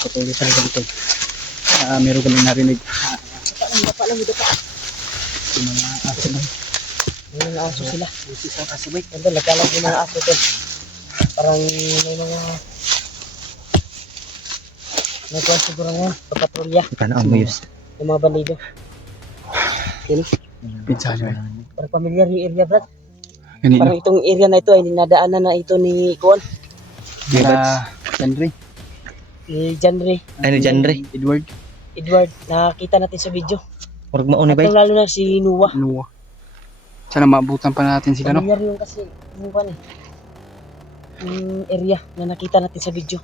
Patuloy talaga dito. Meron kami narinig. Yung mga aso na. May mga aso sila. Busis ang kasabay. Ganda, nagkalag yung mga aso to. Parang may mga nagkawa siguro ngayon. Papatrolya. Kana ang mayos. Yung mga bandido. Yun. Pizza nyo eh. Parang familiar yung area, Brad. Ganito. Parang itong area na ito ay dinadaanan na ito ni Kuan. Henry. Ni Janre. Ay, ni Janre. Edward. Nakita natin sa video. Huwag mauni ba? At lalo na si Noah. Sana maabutan pa natin sila, no? Familiar yung kasi yung Kuan eh. Yung area na nakita natin sa video.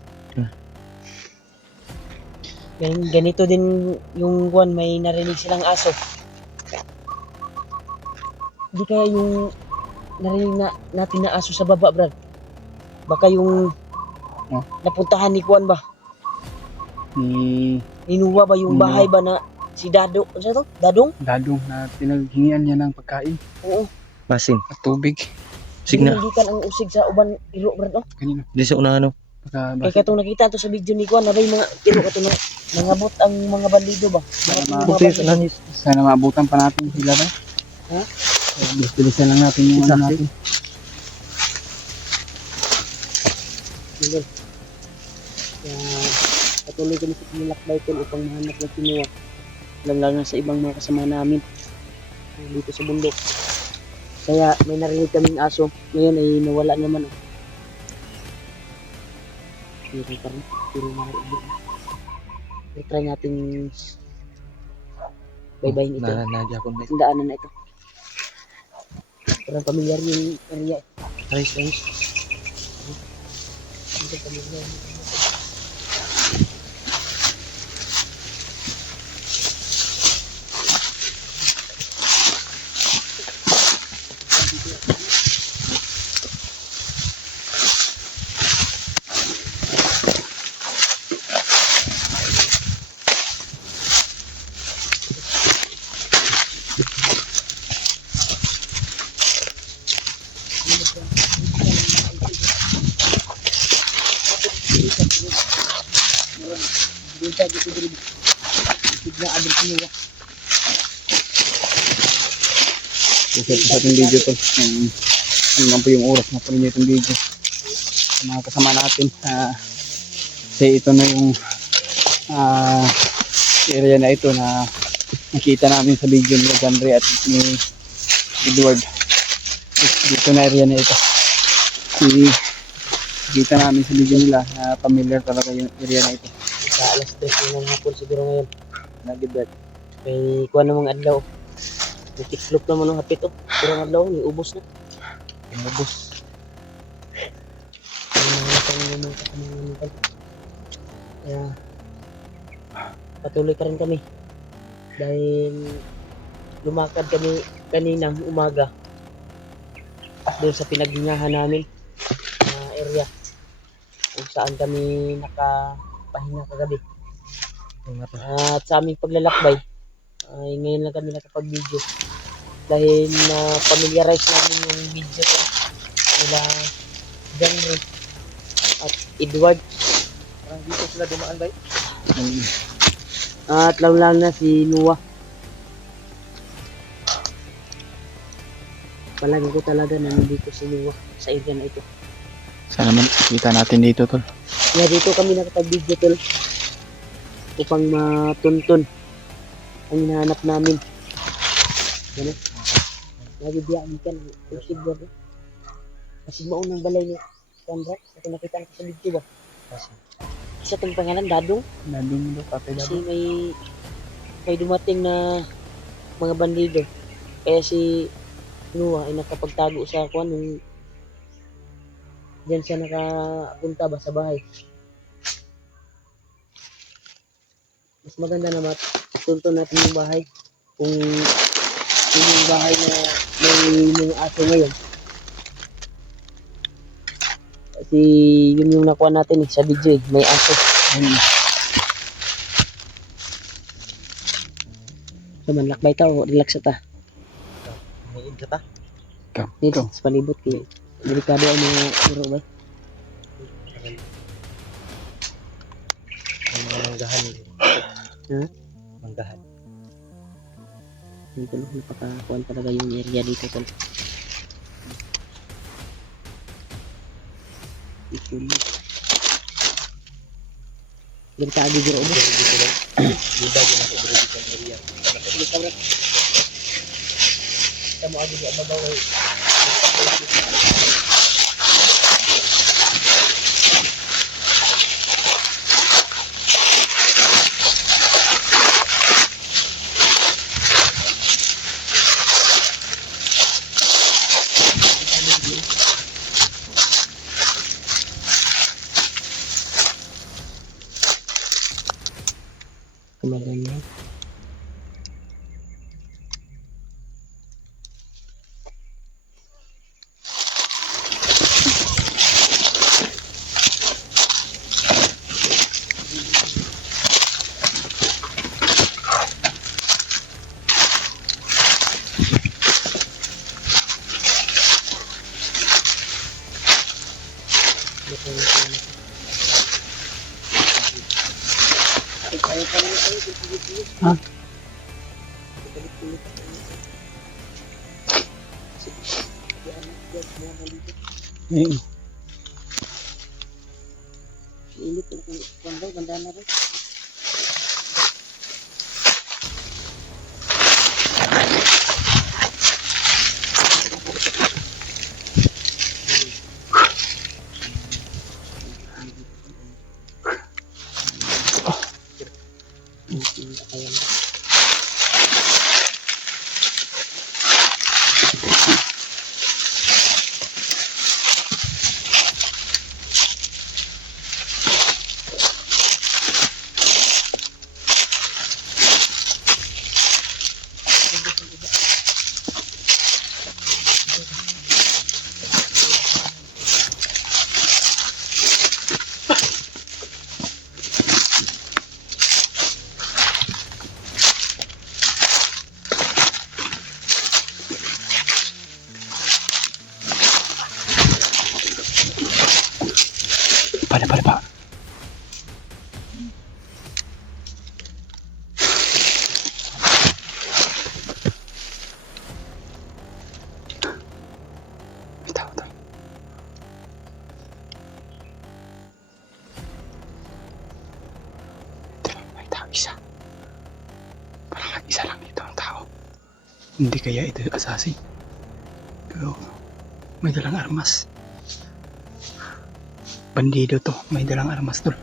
Ganito din yung Kuan, may narinig silang aso. Hindi kaya yung narinig natin na aso sa baba, Brad. Baka yung napuntahan ni Kuan ba? Ni Noah ba yung bahay ba na si Dado? Ano to? Dadong na pinaghingian niya ng pagkain. Oo. Basin. At tubig. Signa. Hindi kan ang usig sa uban iro, Brad. Kanino? Di sa unahan, no? Kaya katong nakita to sa video ni Kuan, nabay mga iro katong nangabot ang mga bandido ba? Sana maabutan pa natin sila, ba? Ha? Bilisan lang natin yung ano natin. Kaya patuloy kami sa pinilakbay ko upang mahanap ng Noah. Lalo na sa ibang mga kasama namin dito sa bundok. Kaya may narinig kaming aso. Ngayon ay nawala naman. Pero marinig. Try natin baybayin ito. Ang daanan na ito. Parang pamilyar yung area. Rice. Hindi pamilyar. Sa ating video to. Ano lang po yung oras na po rin itong video. Sa mga kasama natin. Kasi ito na yung area na ito na nakita namin sa video ni Janre at ni Edward. Dito na area na ito. Kita namin sa video nila na familiar talaga yung area na ito. Sa alas 3 ng hapon siguro ngayon. Nagibad. May kuha namang adlaw. May tiklop naman ng hapit. Kurang adlaw, may ubos na. Ubos. Kaya patuloy pa rin kami. Dahil lumakad kami kaninang umaga doon sa pinaghingahan namin na area kung saan kami nakapahinga kagabi. At sa aming paglalakbay ay ngayon lang kami nakapag-video dahil na familiarize namin yung video ko nila Janre at Edward. Parang dito sila dumaan ba? At lang na si Noah. Palagi ko talaga na nandito si Noah sa area na ito. Sana man kita natin dito, tol. Kaya dito kami nakapag-video, tol, upang matuntun ang hinahanap namin. Ano? Nagibiyaan ka ng usig ba? Kasi maunang balay niya. Sandra, ito nakita ko sa video ba? Isa itong pangalan, Dadong. Dadong mo, Tatay Kasi Dadong. may dumating na mga bandido. Kaya si Noah ay nakapagtago sa kuwan nung diyan siya nakapunta ba sa bahay. Mas maganda na tuntun natin yung bahay kung Yun yung bahay na may mga aso ngayon. Kasi yun yung nakuha natin sa video may aso. So manlakbay ta o relax ta. May ka ta. Ikaw. Sa palibot kay delikado ang mga iro ba. Ang mga manggahan. Ha? Manggahan. Dito napakakuan talaga yung area dito tol. Delikado dito mo. Dito din ako dito sa area. Kamu agi di mabaw. Kemarin ya. Ha? Eh, Init kung ganda na rin. Pak. Tahu. May tao isa. Parang isa lang dito ang tao. Hindi kaya ito assassin. Pero may dalang armas. Bandido to, may dalang armas tol.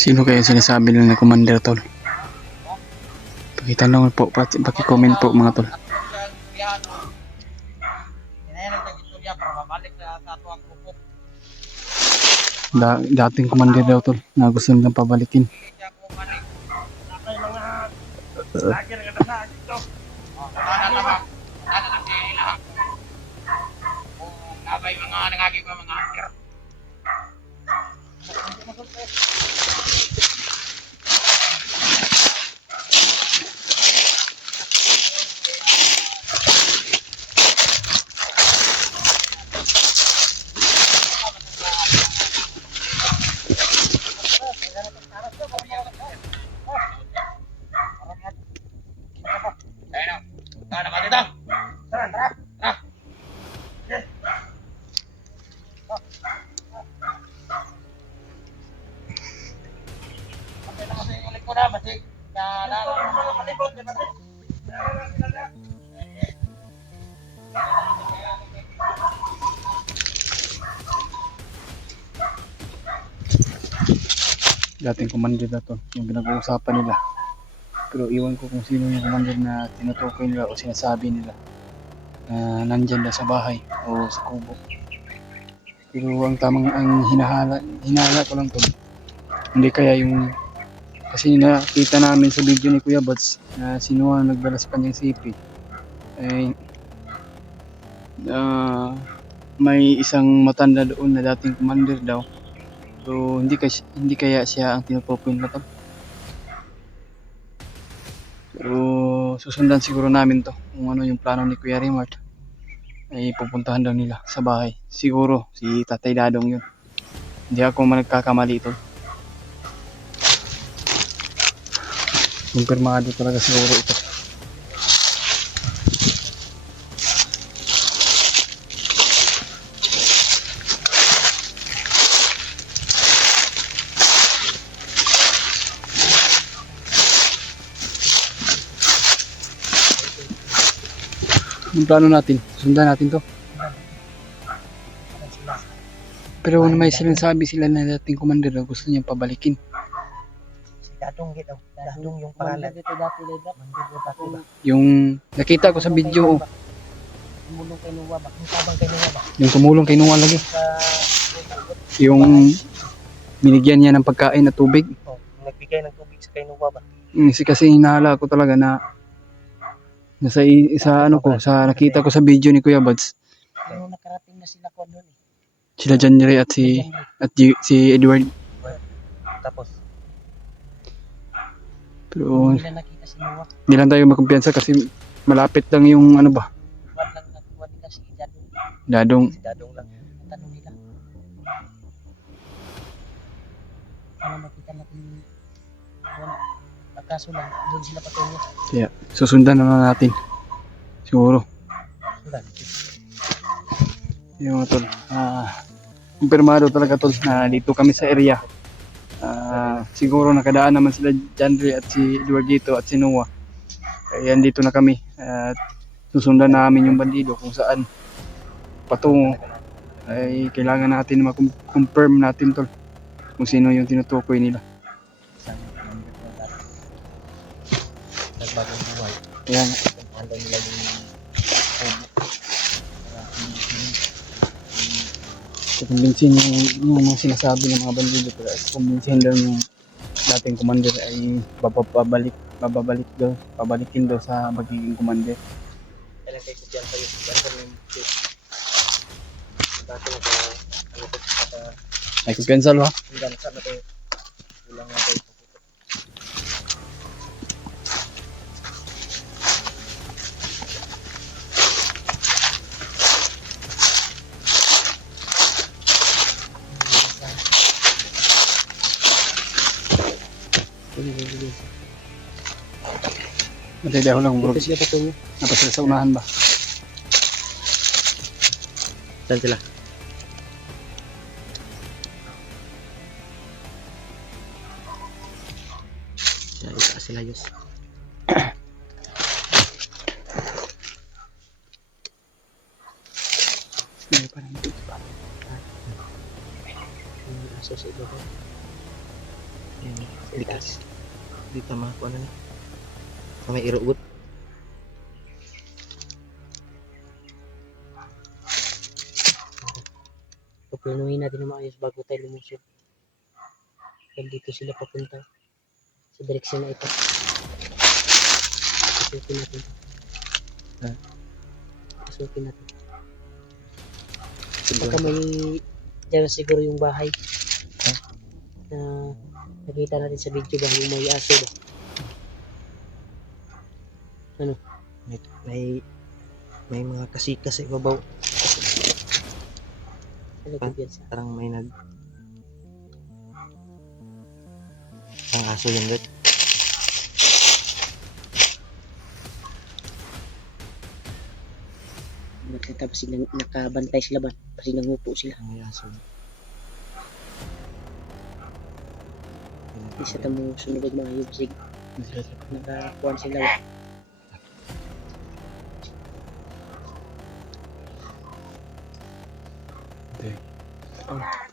Sino kaya sinasabi lang na commander tol? Pakitanong po, paki-comment po mga tol. Dating commander daw tol, na gusto nilang pabalikin. Nabay mga nangagi ko mga hacker. masik. Nah, malibot. Dating commander na to, yung pinag-uusapan nila. Pero iwan ko kung sino yung commander na tinutukoy nila o sinasabi nila na nandyan na sa bahay o sa kubo. Pero ang hinahala ko lang to, hindi kaya yung, kasi nakita namin sa video ni Kuya Bots na sino ang nagdala sa kanyang CP ay may isang matanda doon na dating commander daw. So hindi kaya siya ang tinutukoy na to. So susundan siguro namin to kung ano yung plano ni Kuya Rimart, ay pupuntahan daw nila sa bahay. Siguro si Tatay Dadong yun. Hindi ako magkakamali ito. Kumpirmado talaga siguro ito. Yung plano natin, sundan natin to. Pero may sinasabi sila na dating commander na gusto niyang pabalikin. Si Dadong gitu. Dadong yung pangalan. Dito dati ba? Yung nakita ko sa video, Tumulong kay Nuwa ba? Yung tabang kay Nuwa ba? yung tumulong kay Noah lagi. Sa Yung binigyan niya ng pagkain at tubig. nagbigay ng tubig sa kay Nuwa ba? Kasi hinahala ko talaga na nasa ano ko, sa nakita ko sa video ni Kuya Buds, Pero nakarating na sila ko doon eh. sila Janry at si Edward. Tapos Pero Hindi na nakita si Nuwa. hindi lang tayo makumpiyansa kasi malapit lang yung ano ba, Buwan lang nakuha nila si Dadong. Dadong. si Dadong lang. Ang tanong nila. Ano makita natin buwan. Kaso lang, doon sila patungo. Kaya susundan na natin siguro. Sudan. Yung tol, kumpirmado talaga tol na dito kami sa area. Siguro nakadaan naman sila Janry at si Edward dito at si Noah. Kaya dito na kami at susundan namin yung bandido kung saan patungo. Ay kailangan natin ma-confirm natin tol kung sino yung tinutukoy nila. Nagbagong buhay. Kaya Handang nila yung kumbinsin yung mga sinasabi ng mga bandido, pero kumbinsin daw yung dating commander ay babalikin daw sa magiging commander. kailan kay Kujan pa yun. Yan pa yung dati na sa ano ko sa Ay kumpiyansa ba? hanggang sa na tayo. Ulang nga tayo. Matindi ako lang bro. Dito sila patungo. Napos sila sa unahan ba? Saan sila? Siya isa sila Yus. Hindi pa naman dito pa. Yung aso sa ibabaw. Likas. Dito mga kuha na ni. Sa may irugot. Paplanuhin natin na maayos bago tayo lumusod. Dahil dito sila papunta. Sa direksyon na ito. Pasukin natin. Pasukin natin. Baka may dyan siguro yung bahay. Na nakita natin sa video ba yung may aso ba? May mga kasikas sa ibabaw. Ano ko piyansa? Parang may ang aso yun Lord. Tapos sila nakabantay sila ba? Kasi nangupo sila. Ang may aso. Di sa tamo sunugod mga yubsig. Nakakuan sila. Okay. Oh.